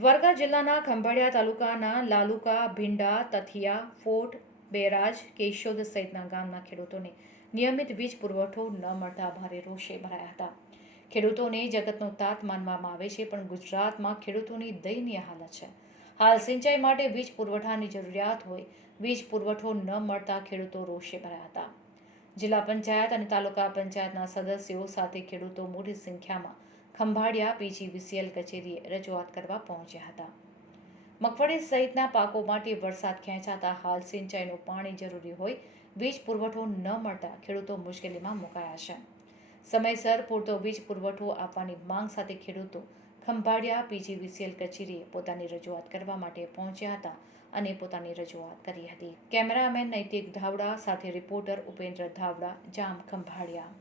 નર્મદા જિલ્લાના ખંભાળિયા તાલુકાના લાલુકા, ભીંડા, તથિયા ફોર્ટ બેરાજ, કેશોદ સહિતના ગામના ખેડૂતોને નિયમિત વીજ પુરવઠો ન મળતા ભારે રોષે ભરાયા હતા. ખેડૂતોને જગતનો તાત માનવામાં આવે છે, પણ ગુજરાતમાં ખેડૂતોની દયનીય હાલત છે. હાલ સિંચાઈ માટે વીજ પુરવઠાની જરૂરિયાત હોય, વીજ પુરવઠો ન મળતા ખેડૂતો રોષે ભરાયા હતા. જિલ્લા પંચાયત અને તાલુકા પંચાયતના સદસ્યો સાથે ખેડૂતો મોટી સંખ્યામાં ખંભાળિયા પીજીવીસીએલ કચેરીએ રજૂઆત કરવા પહોંચ્યા હતા. મગફળી સહિતના પાકો માટે વરસાદ ખેંચાતા હાલ સિંચાઈનું પાણી જરૂરી હોય, વીજ પુરવઠો ન મળતા ખેડૂતો મુશ્કેલીમાં મુકાયા છે. સમયસર પૂરતો વીજ પુરવઠો આપવાની માંગ સાથે ખેડૂતો ખંભાળિયા પીજીવીસીએલ કચેરીએ પોતાની રજૂઆત કરવા માટે પહોંચ્યા હતા અને પોતાની રજૂઆત કરી હતી. કેમેરામેન નૈતિક ધાવડા સાથે રિપોર્ટર ઉપેન્દ્ર ધાવડા, જામ ખંભાળિયા